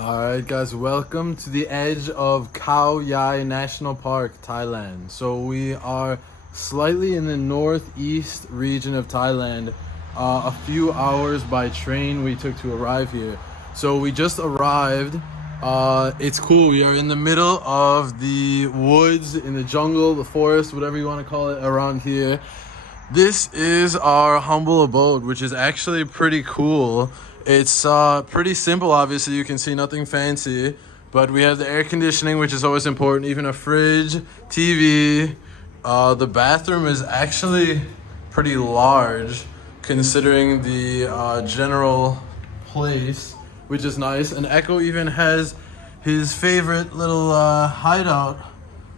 Alright guys, welcome to the edge of Khao Yai National Park, Thailand. So we are slightly in the northeast region of Thailand. A few hours by train we took to arrive here. So we just arrived. It's cool. We are in the middle of the woods, in the jungle, the forest, whatever you want to call it around here. This is our humble abode, which is actually pretty cool. It's pretty simple, obviously. You can see nothing fancy, but we have the air conditioning, which is always important, even a fridge, TV. The bathroom is actually pretty large considering the general place, which is nice. And Echo even has his favorite little hideout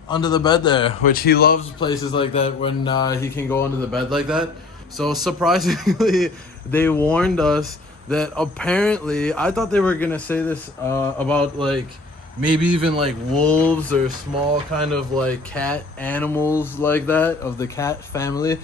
under the bed there, which he loves places like that when he can go under the bed like that. So surprisingly, they warned us that apparently, I thought they were gonna say this about like maybe even like wolves or small kind of like cat animals like that of the cat family,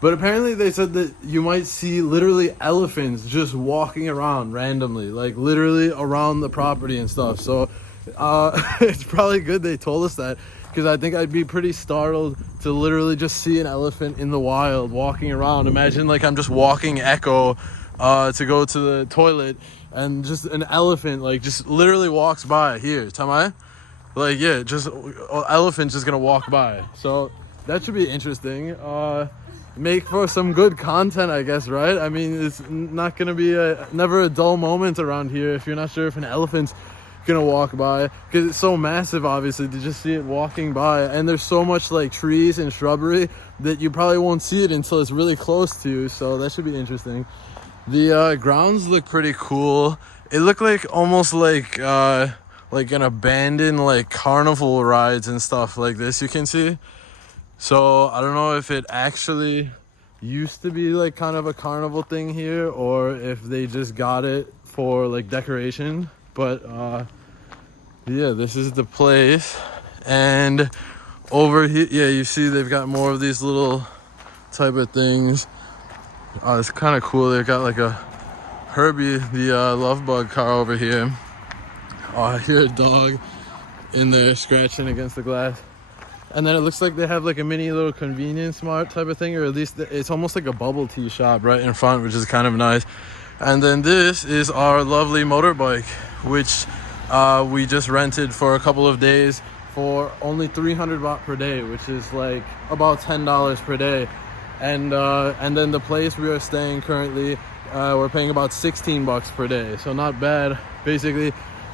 but apparently they said that you might see literally elephants just walking around randomly, like literally around the property and stuff. So it's probably good they told us that, because I think I'd be pretty startled to literally just see an elephant in the wild walking around. Imagine like I'm just walking Echo to go to the toilet and just an elephant like just literally walks by here. Tamai? Like, yeah, just elephant's just gonna walk by. So that should be interesting. Make for some good content, I guess, right? I mean, it's not gonna be never a dull moment around here if you're not sure if an elephant's gonna walk by, because it's so massive, obviously, to just see it walking by. And there's so much like trees and shrubbery that you probably won't see it until it's really close to you. So that should be interesting. The grounds look pretty cool. It looked like almost like an abandoned like carnival rides and stuff like this, you can see. So I don't know if it actually used to be like kind of a carnival thing here, or if they just got it for like decoration. But yeah, this is the place. And over here, yeah, you see they've got more of these little type of things. It's kind of cool. They've got like a Herbie, the love bug car over here. I hear a dog in there scratching against the glass. And then it looks like they have like a mini little convenience mart type of thing, or at least it's almost like a bubble tea shop right in front, which is kind of nice. And then this is our lovely motorbike, which we just rented for a couple of days for only 300 baht per day, which is like about $10 per day. And then the place we are staying currently, we're paying about 16 bucks per day. So not bad. Basically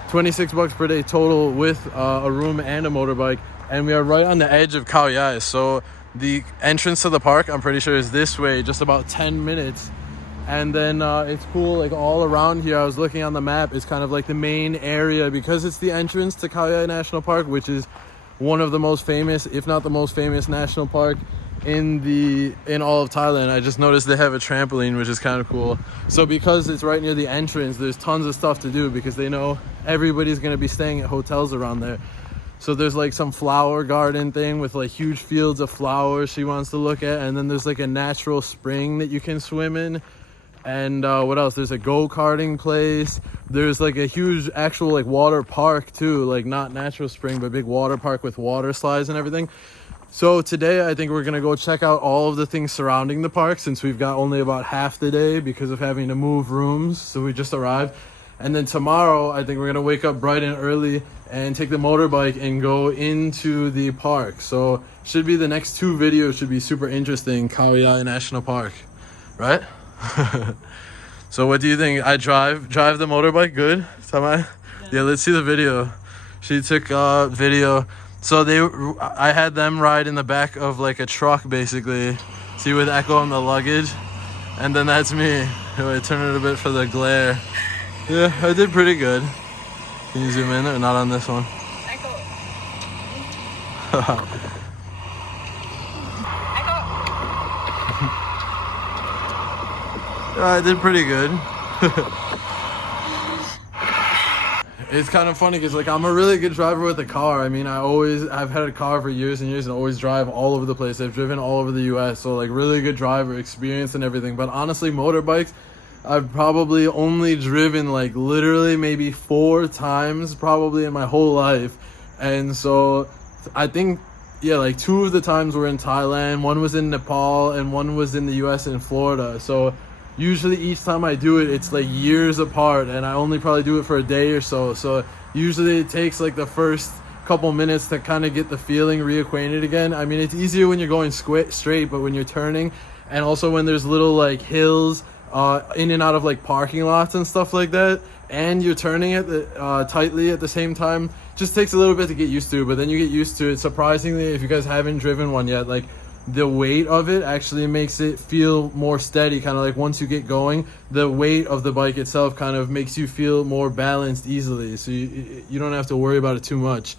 26 bucks per day total with a room and a motorbike. And we are right on the edge of Khao Yai. So the entrance to the park, I'm pretty sure, is this way, just about 10 minutes. And then it's cool, like all around here, I was looking on the map, it's kind of like the main area, because it's the entrance to Khao Yai National Park, which is one of the most famous, if not the most famous national park in all of Thailand. I just noticed they have a trampoline, which is kind of cool. So because it's right near the entrance, there's tons of stuff to do, because they know everybody's going to be staying at hotels around there. So there's like some flower garden thing with like huge fields of flowers she wants to look at, and then there's like a natural spring that you can swim in. And what else? There's a go-karting place. There's like a huge actual like water park too, like not natural spring, but big water park with water slides and everything. So today I think we're gonna go check out all of the things surrounding the park, since we've got only about half the day because of having to move rooms. So we just arrived. And then tomorrow I think we're gonna wake up bright and early and take the motorbike and go into the park. So should be the next two videos should be super interesting. Khao Yai National Park, right? So what do you think? I drive the motorbike good? Tamai? Yeah, let's see the video. She took video. So I had them ride in the back of like a truck basically. See, with Echo on the luggage. And then that's me. I turn it a bit for the glare. Yeah, I did pretty good. Can you zoom in or not on this one? Echo. I did pretty good. It's kind of funny because like I'm a really good driver with a car. I mean, I've had a car for years and years and always drive all over the place. I've driven all over the US, so like really good driver experience and everything. But honestly, motorbikes, I've probably only driven like literally maybe 4 times probably in my whole life. And so I think, yeah, like 2 of the times were in Thailand, 1 was in Nepal, and 1 was in the US in Florida. So usually each time I do it, it's like years apart, and I only probably do it for a day or so. So usually it takes like the first couple minutes to kind of get the feeling reacquainted again. I mean, it's easier when you're going straight, but when you're turning, and also when there's little like hills in and out of like parking lots and stuff like that, and you're turning it tightly at the same time, just takes a little bit to get used to. But then you get used to it. Surprisingly, if you guys haven't driven one yet, like the weight of it actually makes it feel more steady. Kind of like once you get going, the weight of the bike itself kind of makes you feel more balanced easily, so you don't have to worry about it too much.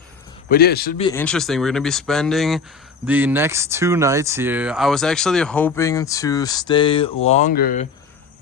But yeah, it should be interesting. We're gonna be spending the next 2 nights here. I was actually hoping to stay longer,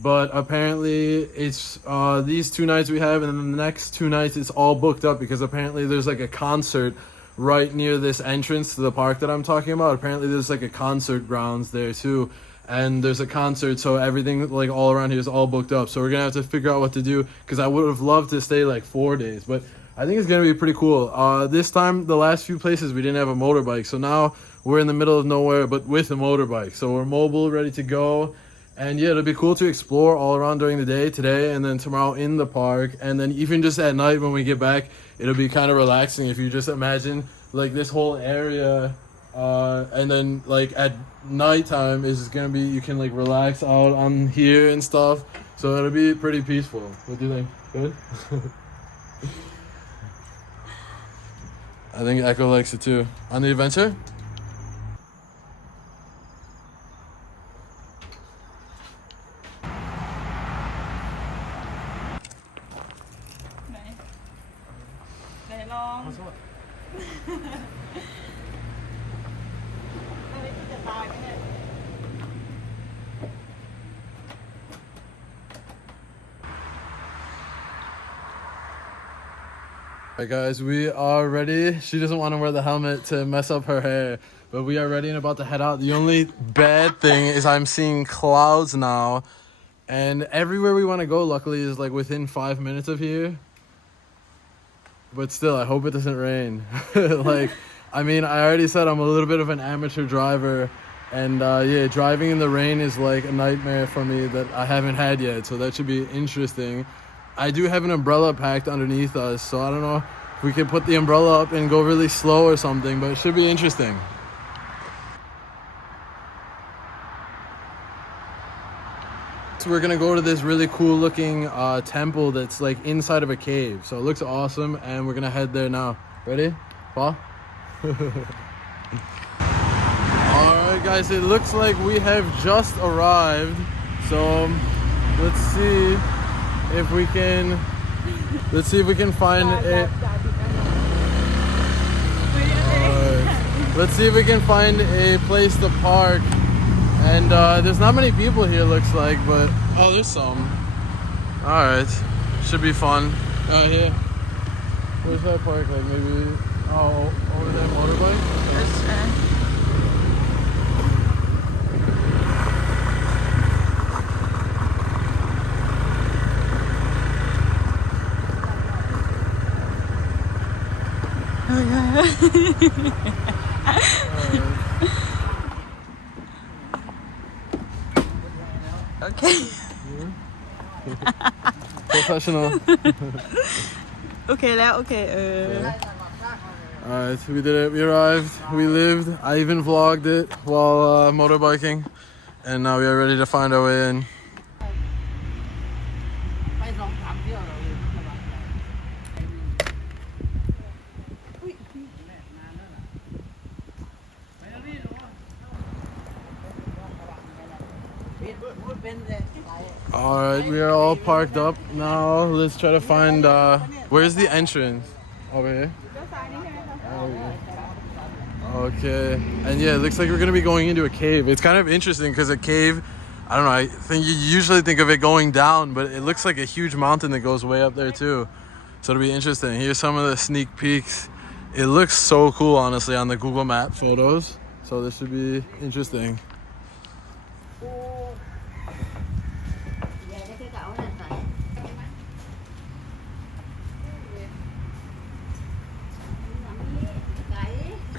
but apparently it's these 2 nights we have, and then the next 2 nights it's all booked up, because apparently there's like a concert right near this entrance to the park that I'm talking about. Apparently there's like a concert grounds there too, and there's a concert, so everything like all around here is all booked up. So we're gonna have to figure out what to do, because I would have loved to stay like 4 days, but I think it's gonna be pretty cool. This time, the last few places we didn't have a motorbike, so now we're in the middle of nowhere but with a motorbike, so we're mobile, ready to go. And yeah, it'll be cool to explore all around during the day today, and then tomorrow in the park, and then even just at night when we get back, it'll be kind of relaxing. If you just imagine like this whole area, and then like at nighttime is gonna be, you can like relax out on here and stuff, so it'll be pretty peaceful. What do you think? Good? I think Echo likes it too. On the adventure? Alright guys, we are ready. She doesn't want to wear the helmet to mess up her hair, but we are ready and about to head out. The only bad thing is I'm seeing clouds now, and everywhere we want to go luckily is like within 5 minutes of here. But still, I hope it doesn't rain. Like, I mean, I already said I'm a little bit of an amateur driver, and yeah, driving in the rain is like a nightmare for me that I haven't had yet, so that should be interesting. I do have an umbrella packed underneath us, so I don't know if we could put the umbrella up and go really slow or something, but it should be interesting. So we're gonna go to this really cool looking temple that's like inside of a cave, so it looks awesome, and we're gonna head there now. Ready? Paul? Alright guys, it looks like we have just arrived, so let's see if we can find a let's see if we can find a place to park. And there's not many people here, looks like, but oh, there's some. All right, should be fun. Here, where's that park? Like maybe over that motorbike. Okay. Professional. Okay, okay. Alright, we did it. We arrived. We lived. I even vlogged it while motorbiking, and now we are ready to find our way in. Alright, we are all parked up now. Let's try to find where's the entrance? Over here? Okay, and yeah, it looks like we're gonna be going into a cave. It's kind of interesting because a cave, I don't know, I think you usually think of it going down, but it looks like a huge mountain that goes way up there too. So it'll be interesting. Here's some of the sneak peeks. It looks so cool, honestly, on the Google Map photos. So this should be interesting.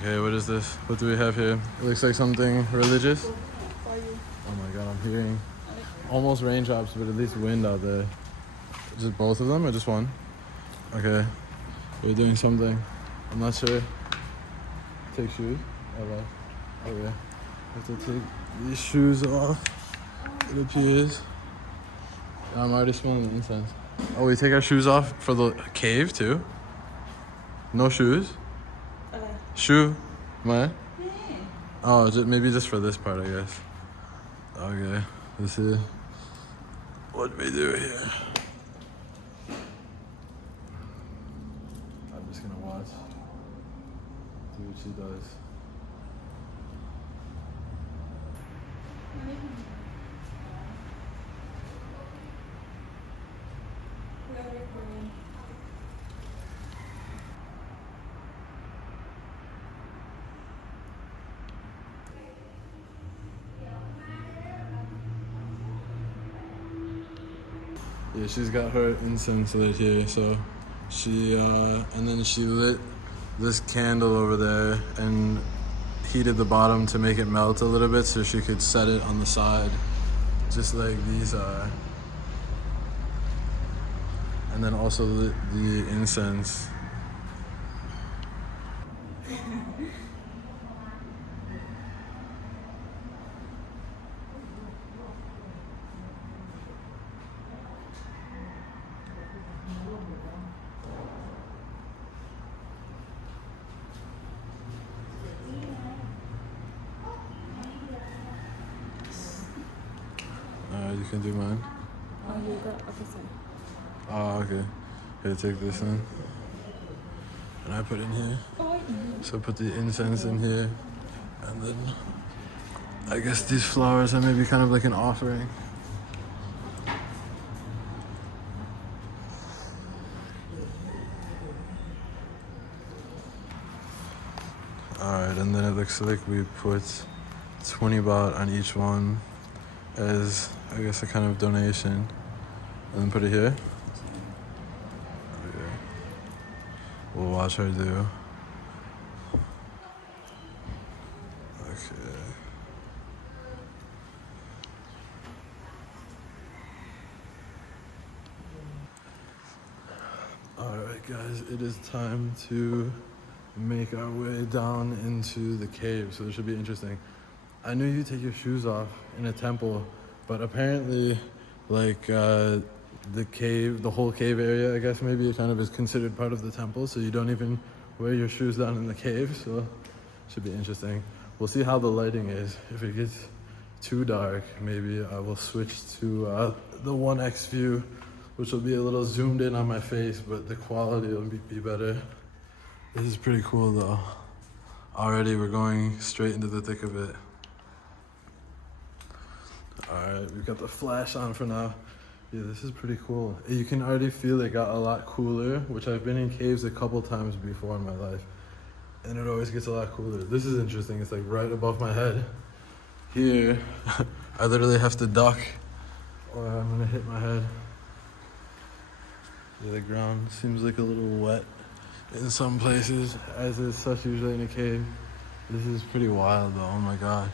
Okay, what is this? What do we have here? It looks like something religious. Oh my god, I'm hearing almost raindrops, but at least wind out there. Is it both of them or just one? Okay, we're doing something. I'm not sure. Take shoes? Okay. Okay. Have to take these shoes off. It appears. I'm already smelling the incense. Oh, we take our shoes off for the cave too? No shoes? Shoe? What? Oh, maybe just for this part, I guess. Okay, let's see. What do we do here? I'm just gonna watch. See what she does. Yeah, she's got her incense lit here, so she, and then she lit this candle over there and heated the bottom to make it melt a little bit so she could set it on the side, just like these are. And then also lit the incense. You can do mine. Oh, you got opposite. Oh, okay. Here, take this in. And I put in here. So put the incense in here. And then I guess these flowers are maybe kind of like an offering. Alright, and then it looks like we put 20 baht on each one as, I guess, a kind of donation. And then put it here. Okay. We'll watch her do. Okay. Alright guys, it is time to make our way down into the cave, so this should be interesting. I knew you take your shoes off in a temple, but apparently, like, the cave, the whole cave area, I guess maybe it kind of is considered part of the temple, so you don't even wear your shoes down in the cave, so should be interesting. We'll see how the lighting is. If it gets too dark, maybe I will switch to the 1x view, which will be a little zoomed in on my face, but the quality will be better. This is pretty cool though. Already we're going straight into the thick of it. Alright, we've got the flash on for now. Yeah, this is pretty cool. You can already feel it got a lot cooler, which I've been in caves a couple times before in my life. And it always gets a lot cooler. This is interesting, it's like right above my head. Here, I literally have to duck or I'm gonna hit my head. Yeah, the ground seems like a little wet in some places, as is such usually in a cave. This is pretty wild though, oh my god.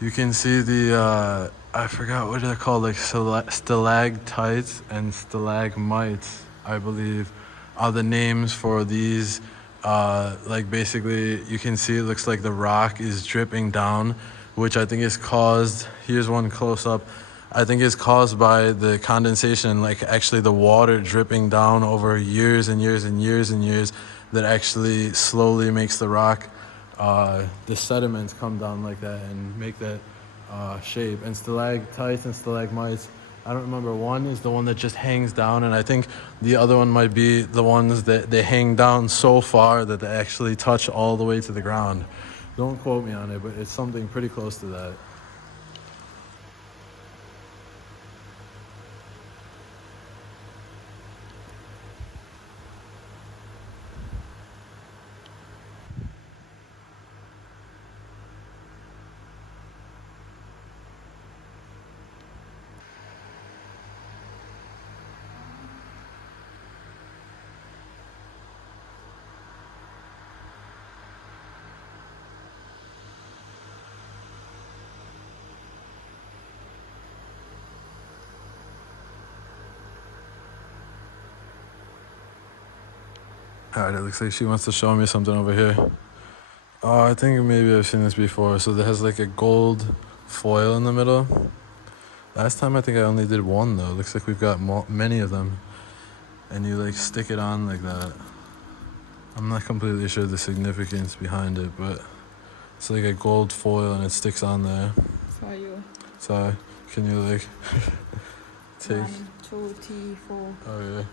You can see the, I forgot what they're called, like stalactites and stalagmites, I believe, are the names for these. Like basically, you can see it looks like the rock is dripping down, which I think is caused, here's one close up, I think is caused by the condensation, like actually the water dripping down over years and years and years and years that actually slowly makes the rock, the sediments come down like that and make that shape. And stalactites and stalagmites, I don't remember, one is the one that just hangs down, and I think the other one might be the ones that they hang down so far that they actually touch all the way to the ground. Don't quote me on it, but it's something pretty close to that. Alright, it looks like she wants to show me something over here. Oh, I think maybe I've seen this before. So there has like a gold foil in the middle. Last time I think I only did one though. Looks like we've got many of them. And you like stick it on like that. I'm not completely sure the significance behind it, but it's like a gold foil and it sticks on there. For you. So can you like take? 1, 2, 3, 4. Oh yeah.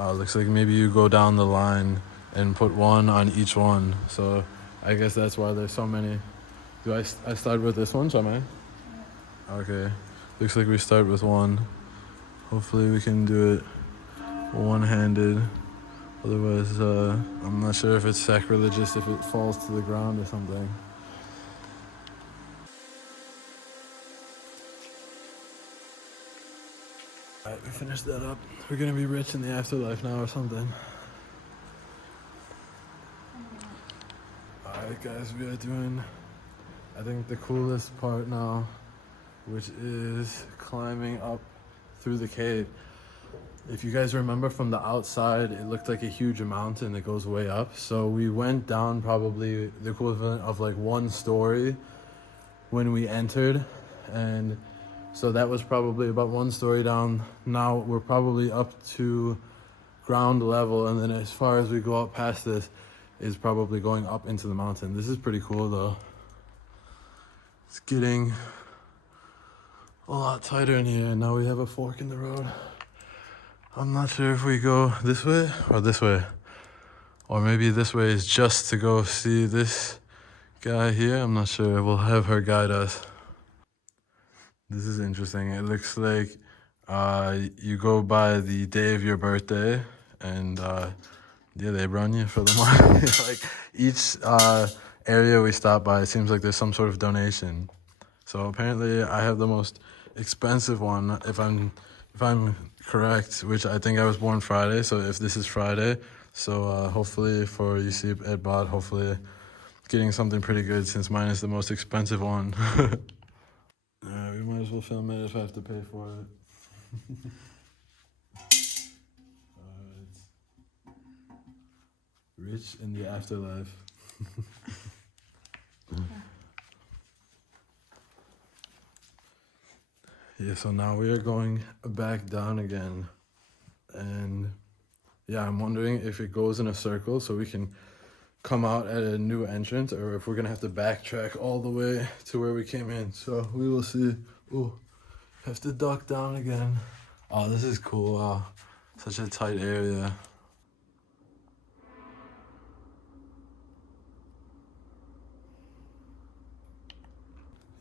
Oh, looks like maybe you go down the line and put one on each one. So I guess that's why there's so many. Do I start with this one, Chamay? Okay. Looks like we start with one. Hopefully we can do it one-handed. Otherwise, I'm not sure if it's sacrilegious if it falls to the ground or something. Alright, we finished that up. We're gonna be rich in the afterlife now or something. Alright guys, we are doing, I think, the coolest part now, which is climbing up through the cave. If you guys remember from the outside, it looked like a huge mountain that goes way up. So we went down probably the equivalent of like 1 story when we entered. And so that was probably about 1 story down. Now we're probably up to ground level. And then as far as we go up past this is probably going up into the mountain. This is pretty cool though. It's getting a lot tighter in here. And now we have a fork in the road. I'm not sure if we go this way or this way. Or maybe this way is just to go see this guy here. I'm not sure. We'll have her guide us. This is interesting. It looks like you go by the day of your birthday and yeah, they run you for the money. Like each area we stop by, it seems like there's some sort of donation. So apparently I have the most expensive one if I'm correct, which I think I was born Friday, so if this is Friday, so hopefully for UC Ed Bod, hopefully getting something pretty good since mine is the most expensive one. We might as well film it if I have to pay for it. Rich in the afterlife. Yeah, so now we are going back down again. And yeah, I'm wondering if it goes in a circle so we can come out at a new entrance or if we're gonna have to backtrack all the way to where we came in. So we will see. Oh, have to duck down again. Oh, this is cool. Wow, such a tight area.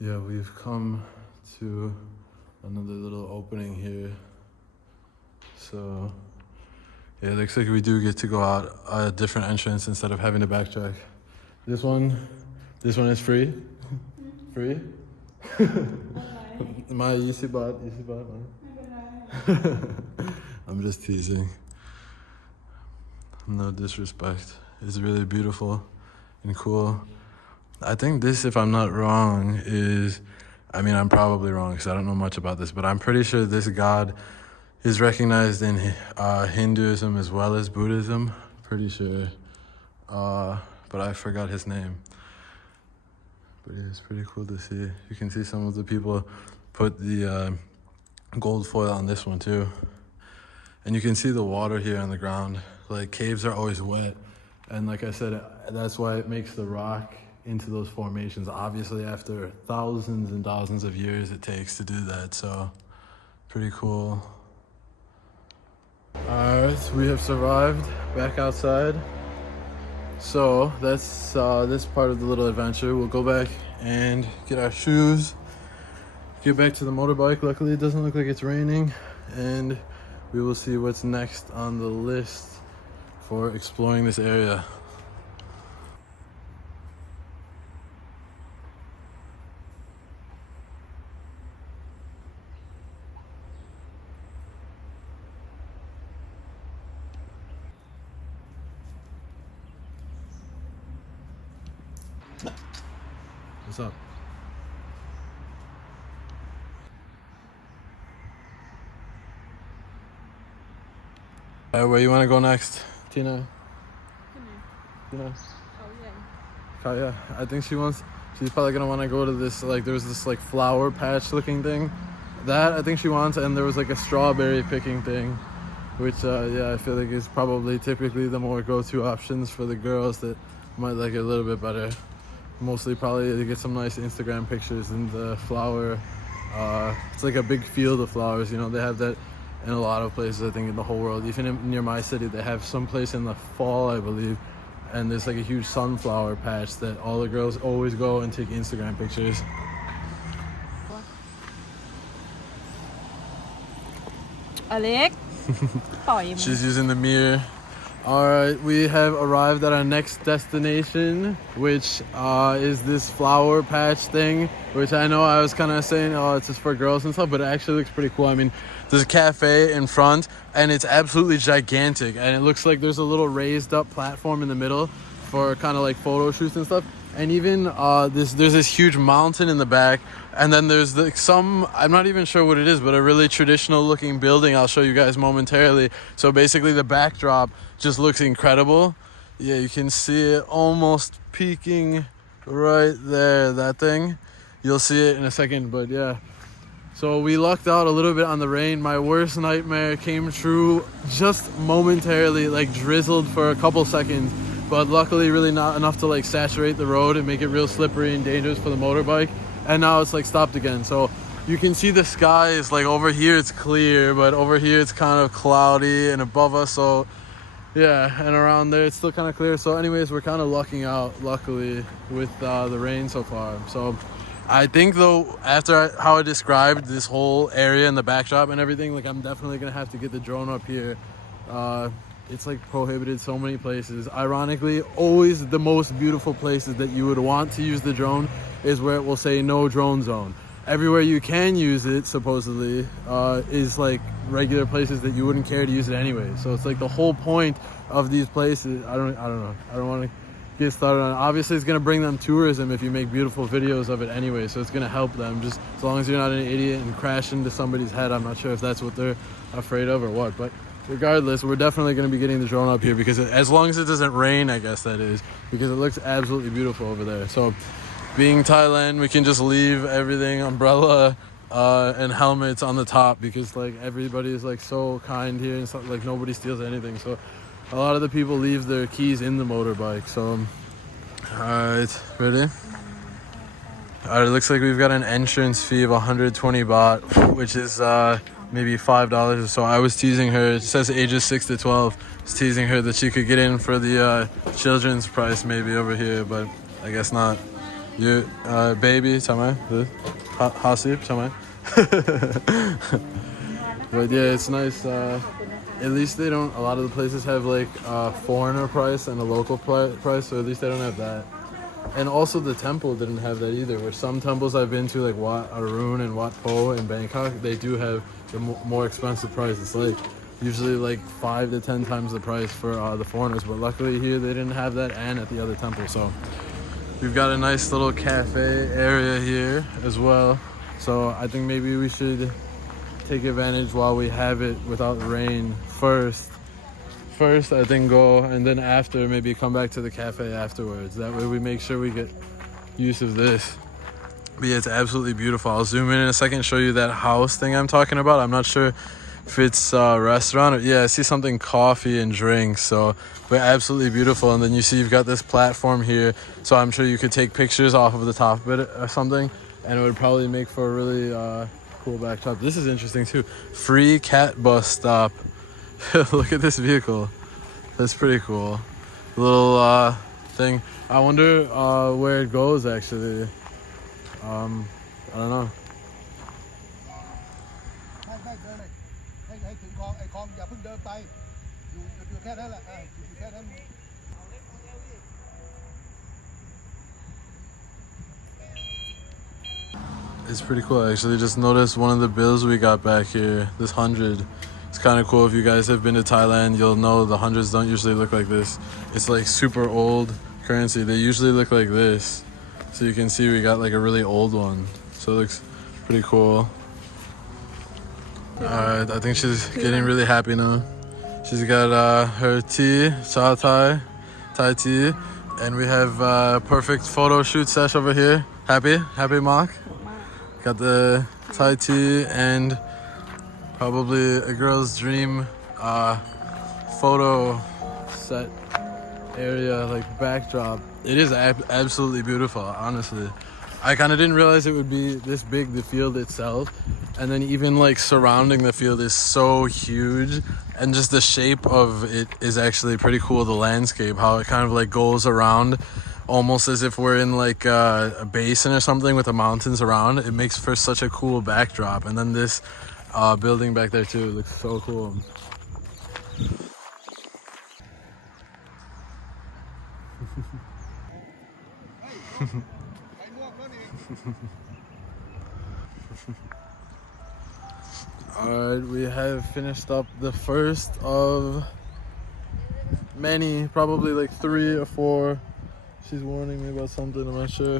Yeah, we've come to another little opening here. So yeah, it looks like we do get to go out a different entrance instead of having to backtrack. This one is free. Free? My UC bot. I'm just teasing. No disrespect. It's really beautiful and cool. I think this, if I'm not wrong, is, I mean, I'm probably wrong because I don't know much about this, but I'm pretty sure this god is recognized in Hinduism as well as Buddhism. Pretty sure. But I forgot his name. But yeah, it's pretty cool to see. You can see some of the people put the gold foil on this one too. And you can see the water here on the ground. Like caves are always wet. And like I said, that's why it makes the rock into those formations. Obviously after thousands and thousands of years it takes to do that. So pretty cool. Alright, we have survived back outside. So that's this part of the little adventure. We'll go back and get our shoes, get back to the motorbike. Luckily it doesn't look like it's raining, and we will see what's next on the list for exploring this area. What's up? Where you want to go next, Tina? You know, Khao Yai. Khao Yai. I think she's probably gonna want to go to this, like, there's this like flower patch looking thing. That I think she wants, and there was like a strawberry picking thing, which yeah, I feel like is probably typically the more go-to options for the girls that might like it a little bit better. Mostly probably to get some nice Instagram pictures in the flower. It's like a big field of flowers, you know, they have that in a lot of places, I think, in the whole world. Even near my city, they have some place in the fall, I believe, and there's like a huge sunflower patch that all the girls always go and take Instagram pictures. Alex ปล่อยมัน She's using the mirror. Alright, we have arrived at our next destination, which is this flower patch thing, which I know I was kind of saying, oh, it's just for girls and stuff, but it actually looks pretty cool. I mean, there's a cafe in front, and it's absolutely gigantic, and it looks like there's a little raised up platform in the middle for kind of like photo shoots and stuff. And even there's this huge mountain in the back, and then there's I'm not even sure what it is, but a really traditional looking building I'll show you guys momentarily. So basically the backdrop just looks incredible. Yeah, you can see it almost peeking right there, that thing. You'll see it in a second, but yeah. So we lucked out a little bit on the rain. My worst nightmare came true just momentarily, like drizzled for a couple seconds. But luckily really not enough to like saturate the road and make it real slippery and dangerous for the motorbike. And now it's like stopped again. So you can see the sky is like over here it's clear, but over here it's kind of cloudy, and above us, so yeah, and around there it's still kind of clear. So anyways, we're kind of lucking out, luckily, with the rain so far. So I think though, after how I described this whole area and the backdrop and everything, like I'm definitely gonna have to get the drone up here. It's like prohibited so many places. Ironically, always the most beautiful places that you would want to use the drone is where it will say no drone zone. Everywhere you can use it, supposedly, is like regular places that you wouldn't care to use it anyway. So it's like the whole point of these places. I don't know. I don't want to get started on it. Obviously, it's gonna bring them tourism if you make beautiful videos of it anyway. So it's gonna help them, just as long as you're not an idiot and crash into somebody's head. I'm not sure if that's what they're afraid of or what, but regardless, we're definitely going to be getting the drone up here, because as long as it doesn't rain, I guess that is, because it looks absolutely beautiful over there. So being Thailand, we can just leave everything, umbrella and helmets on the top, because like everybody is like so kind here and stuff, like nobody steals anything. So a lot of the people leave their keys in the motorbike. So alright, ready? Alright, it looks like we've got an entrance fee of 120 baht, which is maybe $5 or so. I was teasing her. It says ages 6 to 12. I was teasing her that she could get in for the children's price maybe over here, but I guess not. You baby, tamai, hasib, tamai. But yeah, it's nice. At least they don't. A lot of the places have like a foreigner price and a local price, so at least they don't have that. And also the temple didn't have that either, where some temples I've been to, like Wat Arun and Wat Po in Bangkok, they do have the more expensive price. It's like usually like 5 to 10 times the price for the foreigners, but luckily here they didn't have that, and at the other temple. So we've got a nice little cafe area here as well. So I think maybe we should take advantage while we have it without rain first, I think go, and then after maybe come back to the cafe afterwards. That way we make sure we get use of this. But yeah, it's absolutely beautiful. I'll zoom in a second, show you that house thing I'm talking about. I'm not sure if it's a restaurant or, yeah, I see something coffee and drinks. So, but absolutely beautiful. And then you see you've got this platform here, so I'm sure you could take pictures off of the top of it or something, and it would probably make for a really cool backdrop. This is interesting too. Free cat bus stop. Look at this vehicle. That's pretty cool. Little thing. I wonder where it goes actually. I don't know. It's pretty cool actually. Just noticed one of the bills we got back here, this 100. It's kind of cool. If you guys have been to Thailand, you'll know the hundreds don't usually look like this. It's like super old currency. They usually look like this. So you can see we got like a really old one. So it looks pretty cool. Alright, I think she's getting really happy now. She's got her tea, cha thai, Thai tea, and we have perfect photo shoot sesh over here. Happy, Mark? มาก Got the Thai tea and probably a girl's dream photo set area, like backdrop. It is absolutely beautiful, honestly. I kind of didn't realize it would be this big, the field itself, and then even like surrounding the field is so huge, and just the shape of it is actually pretty cool. The landscape, how it kind of like goes around almost as if we're in like a basin or something with the mountains around. It makes for such a cool backdrop. And then this building back there too looks so cool. Alright, we have finished up the first of many, probably like 3 or 4. She's warning me about something, I'm not sure.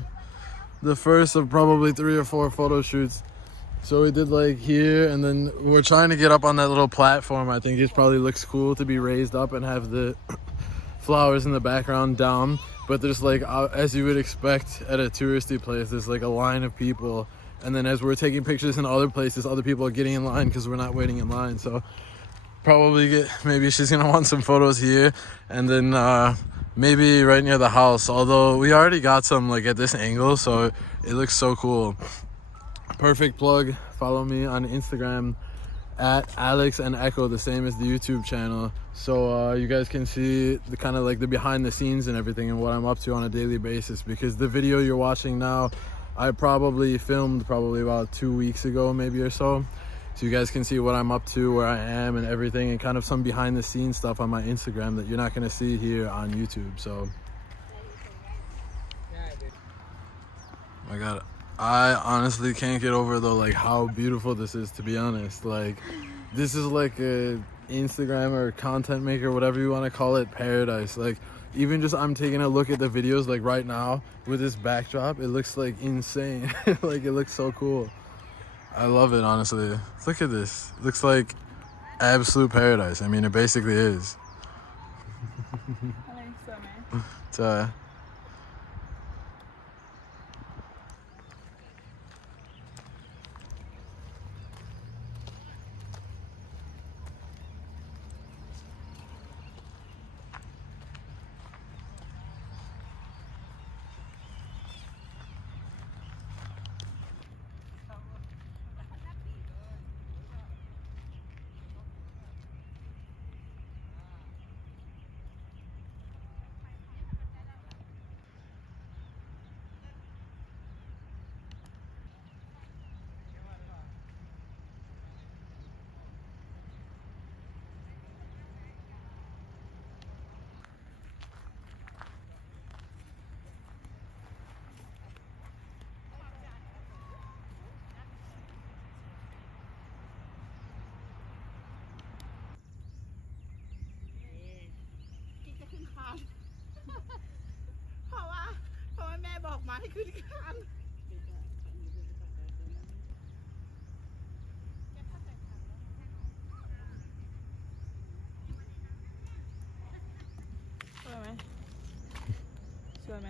The first of probably 3 or 4 photo shoots. So we did like here, and then we were trying to get up on that little platform. I think it probably looks cool to be raised up and have the flowers in the background down. But there's like, as you would expect at a touristy place, there's like a line of people. And then as we're taking pictures in other places, other people are getting in line because we're not waiting in line. So probably maybe she's gonna want some photos here, and then maybe right near the house. Although we already got some like at this angle, so it looks so cool. Perfect plug. Follow me on Instagram at Alex and Echo, the same as the YouTube channel. So you guys can see the kind of like the behind the scenes and everything and what I'm up to on a daily basis, because the video you're watching now, I probably filmed about 2 weeks ago, maybe or so. So you guys can see what I'm up to, where I am and everything, and kind of some behind the scenes stuff on my Instagram that you're not gonna see here on YouTube. So my God, I honestly can't get over though like how beautiful this is, to be honest. Like this is like a Instagram or content maker, whatever you want to call it, paradise. Like even just I'm taking a look at the videos like right now with this backdrop, it looks like insane. Like it looks so cool. I love it, honestly. Look at this. It looks like absolute paradise. I mean, it basically is. อะไรสวยไหม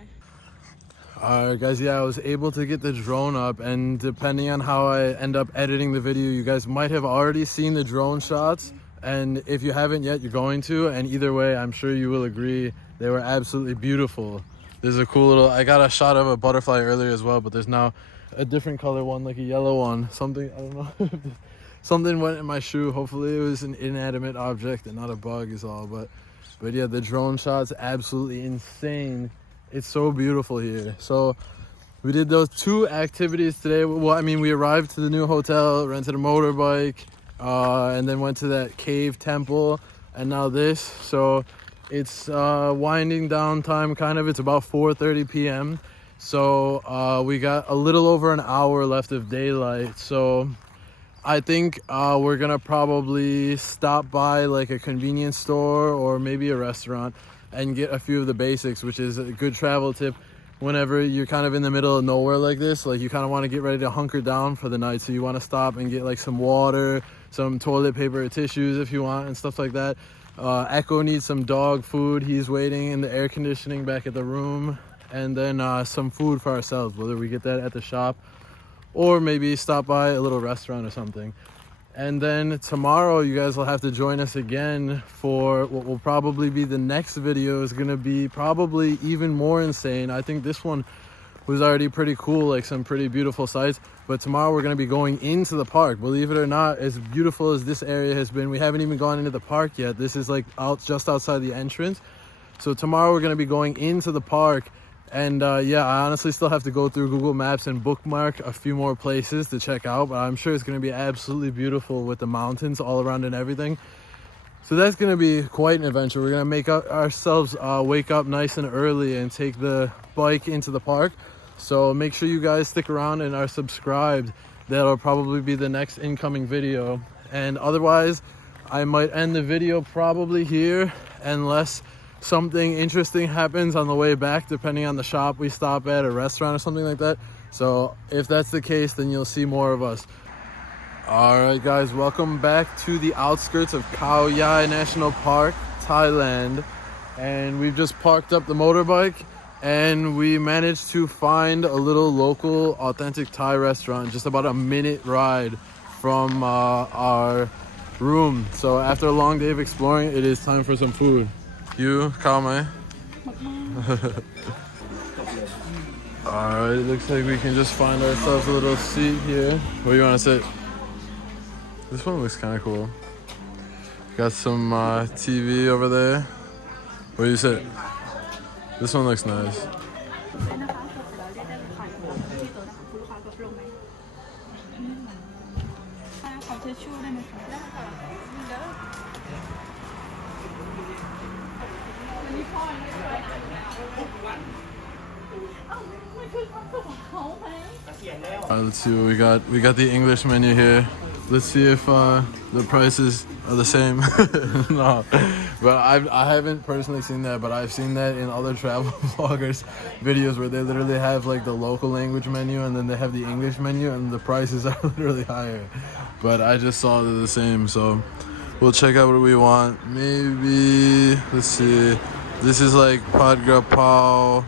It's Alright guys, yeah, I was able to get the drone up, and depending on how I end up editing the video, you guys might have already seen the drone shots, and if you haven't yet, you're going to, and either way, I'm sure you will agree, they were absolutely beautiful. There's a cool little, I got a shot of a butterfly earlier as well, but there's now a different color one, like a yellow one. Something, I don't know, something went in my shoe. Hopefully it was an inanimate object and not a bug is all, but yeah, the drone shots, absolutely insane. It's so beautiful here. So we did those 2 activities today. Well, I mean, we arrived to the new hotel, rented a motorbike, and then went to that cave temple, and now this. So it's winding down time, kind of. It's about 4:30 p.m. So we got a little over an hour left of daylight. So I think we're gonna probably stop by like a convenience store or maybe a restaurant and get a few of the basics, which is a good travel tip whenever you're kind of in the middle of nowhere like this. Like you kind of want to get ready to hunker down for the night, so you want to stop and get like some water, some toilet paper or tissues if you want and stuff like that. Echo needs some dog food. He's waiting in the air conditioning back at the room. And then some food for ourselves, whether we get that at the shop or maybe stop by a little restaurant or something. And then tomorrow you guys will have to join us again for what will probably be the next video. Is going to be probably even more insane. I think this one was already pretty cool, like some pretty beautiful sights. But tomorrow we're going to be going into the park. Believe it or not, as beautiful as this area has been, we haven't even gone into the park yet. This is like just outside the entrance. So tomorrow we're going to be going into the park. And yeah, I honestly still have to go through Google Maps and bookmark a few more places to check out, but I'm sure it's going to be absolutely beautiful with the mountains all around and everything. So that's going to be quite an adventure. We're going to make ourselves wake up nice and early and take the bike into the park. So make sure you guys stick around and are subscribed. That'll probably be the next incoming video. And otherwise, I might end the video probably here unless something interesting happens on the way back, depending on the shop we stop at, a restaurant or something like that. So if that's the case, then you'll see more of us. All right, guys, welcome back to the outskirts of Khao Yai National Park, Thailand. And we've just parked up the motorbike and we managed to find a little local authentic Thai restaurant just about a minute ride from our room. So after a long day of exploring, it is time for some food. You, Khao Mai? Alright, it looks like we can just find ourselves a little seat here. Where do you want to sit? This one looks kind of cool. Got some TV over there. Where do you sit? This one looks nice. Alright, let's see what we got. We got the English menu here. Let's see if the prices are the same. No, but I haven't personally seen that, but I've seen that in other travel vloggers videos where they literally have like the local language menu and then they have the English menu and the prices are literally higher. But I just saw they're the same, so we'll check out what we want. Maybe, let's see, this is like pad grapao,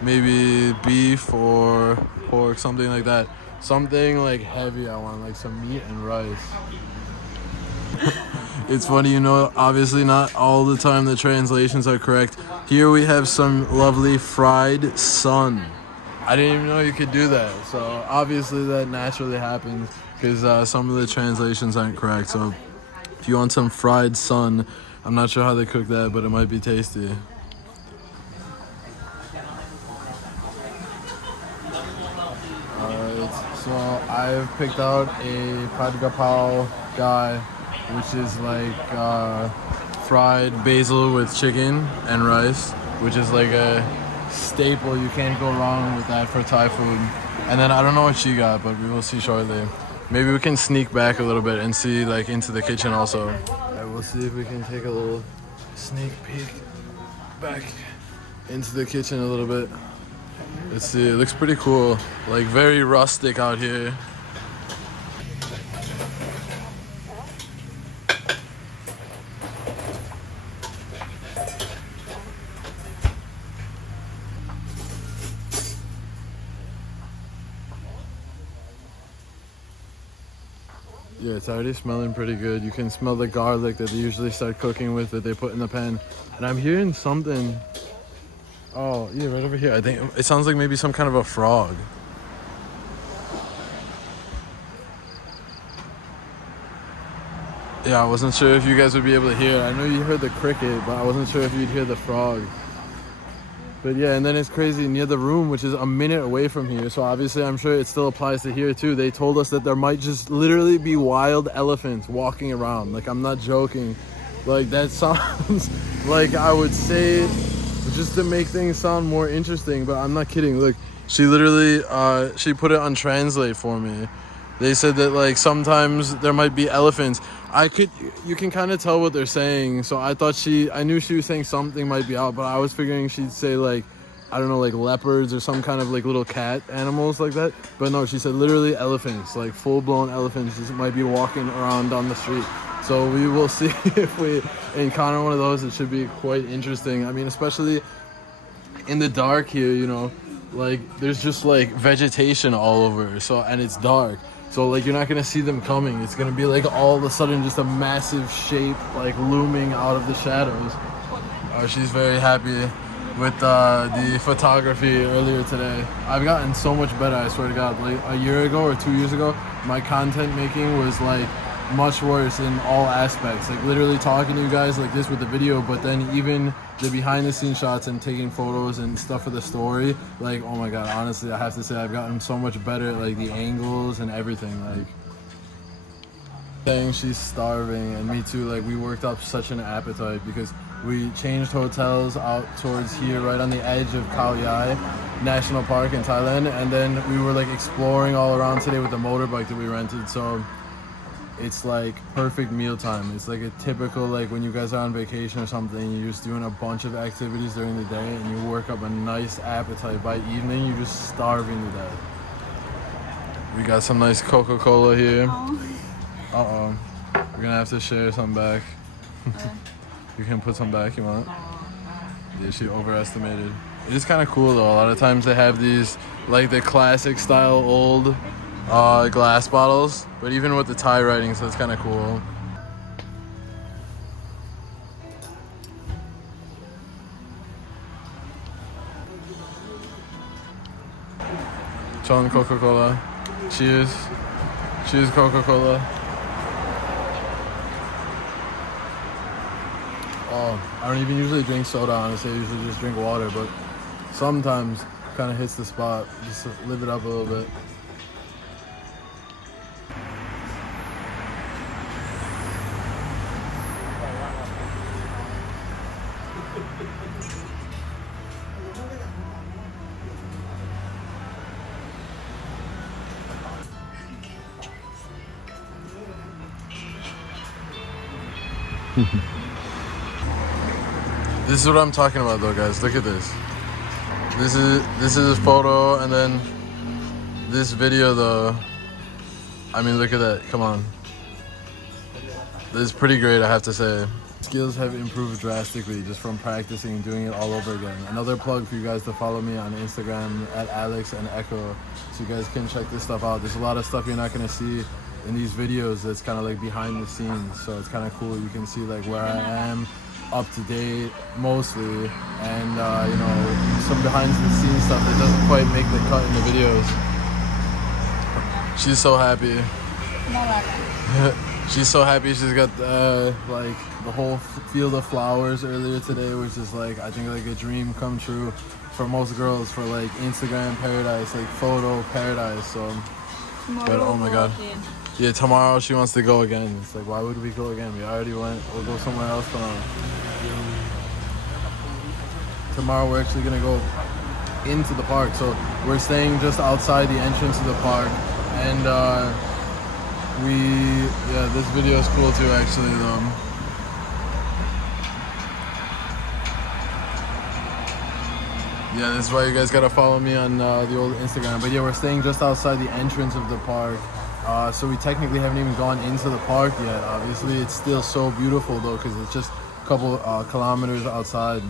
maybe beef or pork, something like that. Something like heavy I want, like some meat and rice. It's funny, you know, obviously not all the time the translations are correct. Here we have some lovely fried sun. I didn't even know you could do that. So obviously that naturally happens because some of the translations aren't correct. So if you want some fried sun, I'm not sure how they cook that, but it might be tasty. So I've picked out a pad grapao guy, which is like fried basil with chicken and rice, which is like a staple. You can't go wrong with that for Thai food. And then I don't know what she got, but we will see shortly. Maybe we can sneak back a little bit and see like into the kitchen also. Alright, we'll see if we can take a little sneak peek back into the kitchen a little bit. Let's see, it looks pretty cool. Like very rustic out here. Yeah, it's already smelling pretty good. You can smell the garlic that they usually start cooking with that they put in the pan. And I'm hearing something. Oh, yeah, right over here. I think it sounds like maybe some kind of a frog. Yeah, I wasn't sure if you guys would be able to hear. I know you heard the cricket, but I wasn't sure if you'd hear the frog. But yeah, and then it's crazy, near the room, which is a minute away from here. So obviously I'm sure it still applies to here too. They told us that there might just literally be wild elephants walking around. Like, I'm not joking. Like, that sounds like I would say just to make things sound more interesting, but I'm not kidding. Look, she literally she put it on translate for me. They said that like sometimes there might be elephants. You can kind of tell what they're saying. So I knew she was saying something might be out, but I was figuring she'd say like I don't know, like leopards or some kind of like little cat animals like that. But no, she said literally elephants, like full-blown elephants just might be walking around down the street. So we will see if we encounter one of those. It should be quite interesting. I mean, especially in the dark here, you know, like there's just like vegetation all over. So, and it's dark. So like you're not gonna see them coming. It's gonna be like all of a sudden just a massive shape like looming out of the shadows. She's very happy with the photography earlier today. I've gotten so much better, I swear to God. Like a year ago or 2 years ago, my content making was like much worse in all aspects. Like literally talking to you guys like this with the video, but then even the behind the scenes shots and taking photos and stuff for the story, like oh my God, honestly I have to say I've gotten so much better at like the angles and everything. Like saying she's starving, and me too. Like we worked up such an appetite because we changed hotels out towards here right on the edge of Khao Yai National Park in Thailand, and then we were like exploring all around today with the motorbike that we rented. So it's like perfect mealtime. It's like a typical, like when you guys are on vacation or something, you're just doing a bunch of activities during the day and you work up a nice appetite. By evening, you're just starving to death. We got some nice Coca-Cola here. Uh-oh. We're gonna have to share some back. You can put some back, you want? Yeah, she overestimated. It is kind of cool though. A lot of times they have these, like the classic style old glass bottles, but even with the Thai writing, so it's kind of cool. Chon Coca-Cola. Cheers. Cheers, Coca-Cola. Oh, I don't even usually drink soda, honestly. I usually just drink water, but sometimes kind of hits the spot. Just to live it up a little bit. This is what I'm talking about though, guys. Look at this. This is a photo, and then this video though. I mean, look at that. Come on. This is pretty great, I have to say. Skills have improved drastically just from practicing and doing it all over again. Another plug for you guys to follow me on Instagram at Alex and Echo, so you guys can check this stuff out. There's a lot of stuff you're not gonna see in these videos that's kind of like behind the scenes, so it's kind of cool. You can see like where I am, up to date mostly, and you know, some behind the scenes stuff that doesn't quite make the cut in the videos. She's so happy. She's so happy. She's got like the whole field of flowers earlier today, which is like, I think like a dream come true for most girls, for like Instagram paradise, like photo paradise. So but oh my God, yeah, tomorrow she wants to go again. It's like, why would we go again? We already went. We'll go somewhere else tomorrow. Tomorrow we're actually gonna go into the park, so we're staying just outside the entrance of the park, and yeah, this video is cool too, actually, though. Yeah, this is why you guys gotta follow me on the old Instagram. But yeah, we're staying just outside the entrance of the park, so we technically haven't even gone into the park yet. Obviously, it's still so beautiful though, because it's just a couple kilometers outside.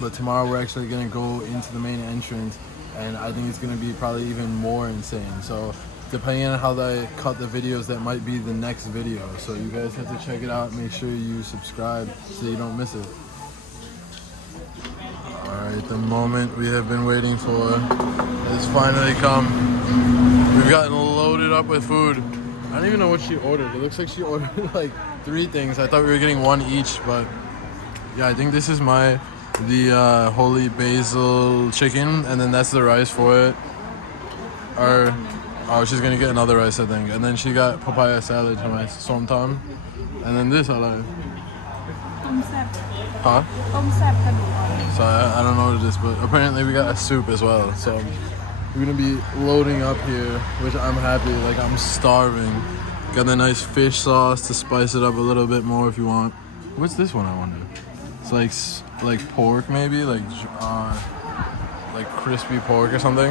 But tomorrow we're actually gonna go into the main entrance, and I think it's gonna be probably even more insane. So depending on how they cut the videos, that might be the next video. So you guys have to check it out. Make sure you subscribe so you don't miss it. Alright, the moment we have been waiting for has finally come. We've gotten loaded up with food. I don't even know what she ordered. It looks like she ordered like 3 things. I thought we were getting 1 each, but yeah, I think this is the holy basil chicken, and then that's the rice for it. Or oh, she's gonna get another rice, I think. And then she got papaya salad for my somtam. And then this I like. Huh? So I don't know what it is, but apparently we got a soup as well. So we're gonna be loading up here, which I'm happy. Like, I'm starving. Got the nice fish sauce to spice it up a little bit more if you want. What's this one, I wonder? It's like pork maybe, like like crispy pork or something.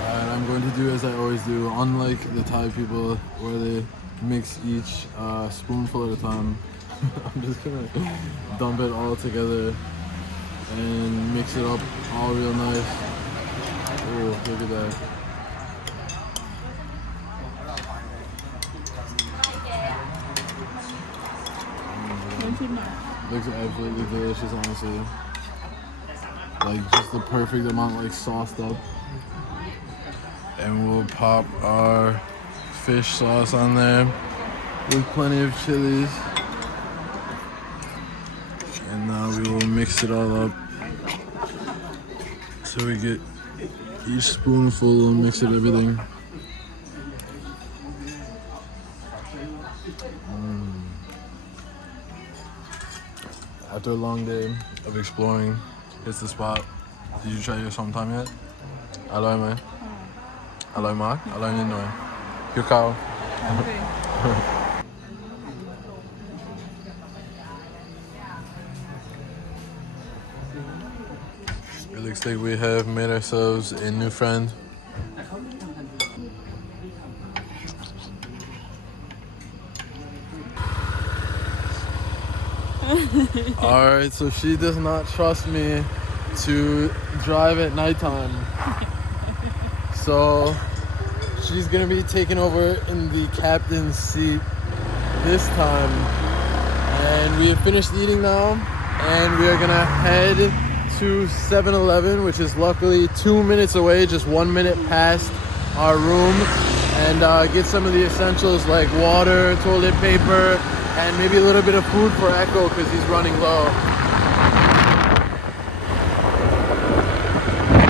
And I'm going to do as I always do, unlike the Thai people where they mix each spoonful at a time. I'm just gonna dump it all together and mix it up all real nice. Oh, look at that. Looks absolutely delicious, honestly. Like just the perfect amount, like sauced up. And we'll pop our fish sauce on there with plenty of chilies. And now we will mix it all up. So we get each spoonful and mix it everything. After a long day of exploring, it's the spot. Did you try your somtime yet? Aloy mai? Aloy mak? Aloy nidt noi. Hiu khao. It looks like we have made ourselves a new friend. Alright, so she does not trust me to drive at nighttime. So she's gonna be taking over in the captain's seat this time. And we have finished eating now, and we are gonna head to 7-Eleven, which is luckily 2 minutes away, just 1 minute past our room, and get some of the essentials like water, toilet paper, and maybe a little bit of food for Echo because he's running low.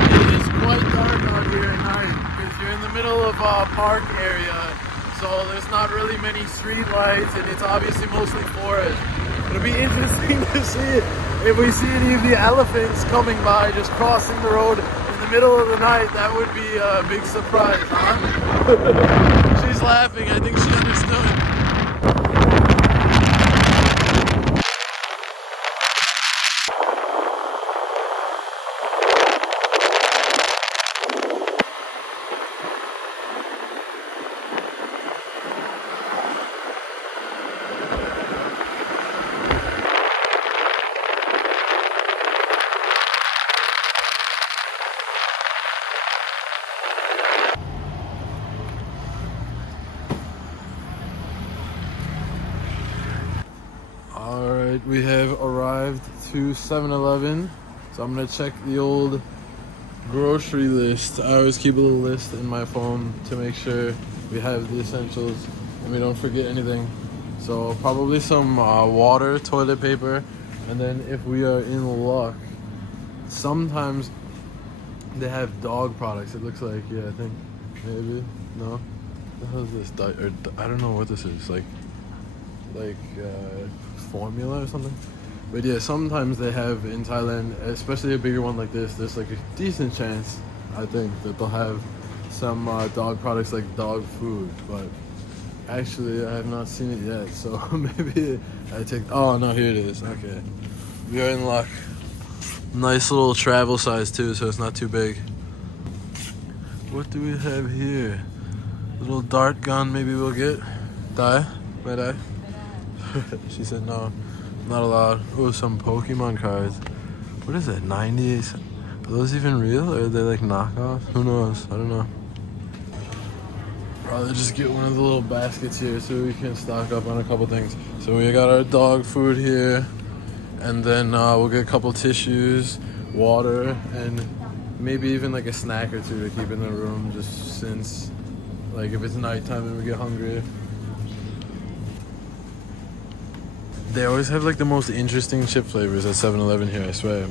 It is quite dark out here at night because you're in the middle of a park area, so there's not really many street lights, and it's obviously mostly forest. It'll be interesting to see if we see any of the elephants coming by, just crossing the road in the middle of the night. That would be a big surprise, huh? She's laughing. I think she understood. Alright, we have arrived to 7-Eleven, so I'm gonna check the old grocery list. I always keep a little list in my phone to make sure we have the essentials and we don't forget anything. So probably some water, toilet paper, and then if we are in luck, sometimes they have dog products. It looks like, yeah, I think maybe, no? What the hell is this? I don't know what this is, like formula or something. But yeah, sometimes they have in Thailand, especially a bigger one like this, there's like a decent chance, I think, that they'll have some dog products like dog food. But actually, I have not seen it yet, so maybe I take... Oh no, here it is. Okay, we are in luck. Nice little travel size too, so it's not too big. What do we have here? A little dart gun, maybe we'll get. Die? May I? She said no, not allowed. Oh, some Pokemon cards. What is that, 90s? Are those even real, or are they like knockoffs? Who knows? I don't know. Probably just get one of the little baskets here so we can stock up on a couple things. So we got our dog food here, and then we'll get a couple tissues, water, and maybe even like a snack or two to keep in the room, just since, like, if it's nighttime and we get hungry. They always have like the most interesting chip flavors at 7-Eleven here, I swear.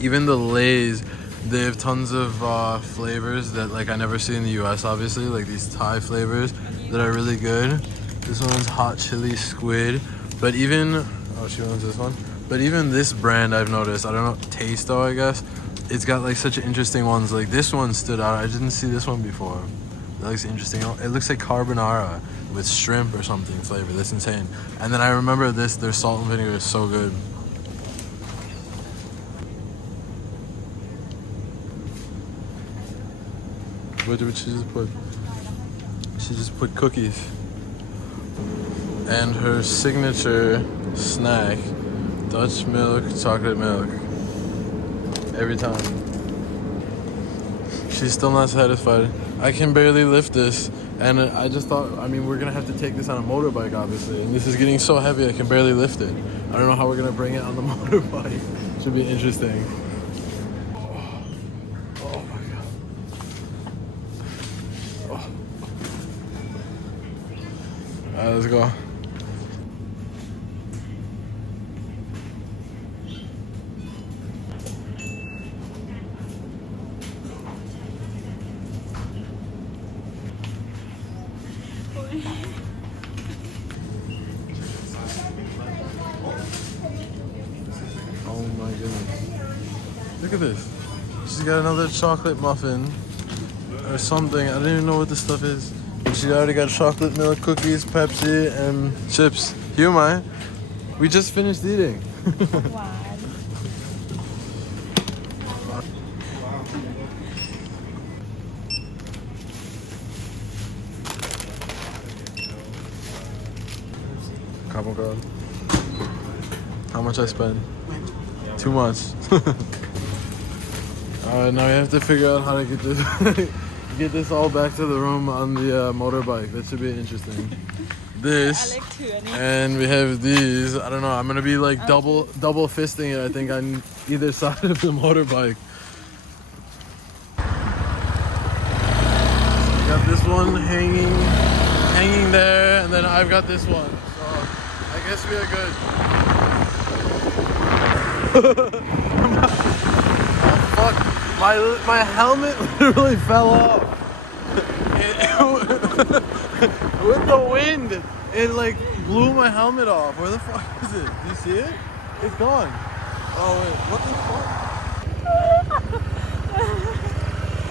Even the Lay's, they have tons of flavors that like I never see in the US, obviously, like these Thai flavors that are really good. This one's hot chili squid, but even, oh, she wants this one. But even this brand I've noticed, I don't know, Tasto, I guess, it's got like such interesting ones. Like this one stood out. I didn't see this one before. That looks interesting. It looks like carbonara with shrimp or something flavor. That's insane. And then I remember this, their salt and vinegar is so good. What did she just put? She just put cookies. And her signature snack, Dutch milk, chocolate milk. Every time. She's still not satisfied. I can barely lift this. And I just thought, I mean, we're gonna have to take this on a motorbike, obviously. And this is getting so heavy, I can barely lift it. I don't know how we're gonna bring it on the motorbike. Should be interesting. Oh my God. Oh. All right, let's go. Oh my goodness. Look at this. She's got another chocolate muffin or something. I don't even know what this stuff is. And she already got chocolate milk, cookies, Pepsi, and chips. Here, Mai. We just finished eating. Wow. Cabo card. How much I spend? Too much. Alright, now we have to figure out how to get this get this all back to the room on the motorbike. That should be interesting. This, and we have these. I don't know. I'm gonna be like double fisting it. I think on either side of the motorbike. I got this one hanging there, and then I've got this one. So I guess we are good. Oh fuck! My helmet literally fell off. With the wind, it like blew my helmet off. Where the fuck is it? Do you see it? It's gone. Oh wait, what the fuck?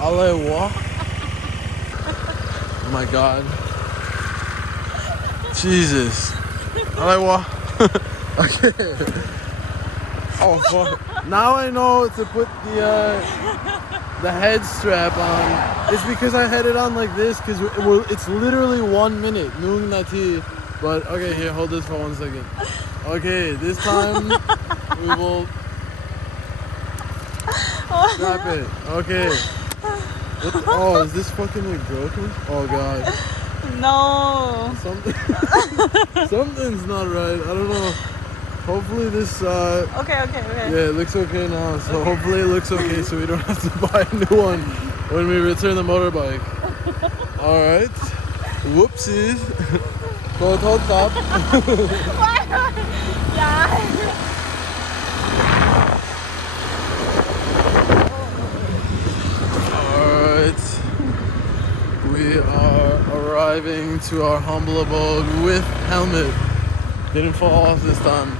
Ale walk. Oh my god. Jesus. Ale walk. Okay. Oh fuck. Now I know to put the head strap on. It's because I had it on like this because it's literally 1 minute. Noong nati. But okay, here, hold this for 1 second. Okay, this time we will strap it. Okay. Oh, is this fucking like broken? Oh god. No. Something's not right. I don't know. Hopefully this Okay. yeah, it looks okay now. So hopefully it looks okay so we don't have to buy a new one when we return the motorbike. Alright. Whoopsies. Go top. Alright. We are arriving to our humble abode with helmet. Didn't fall off this time.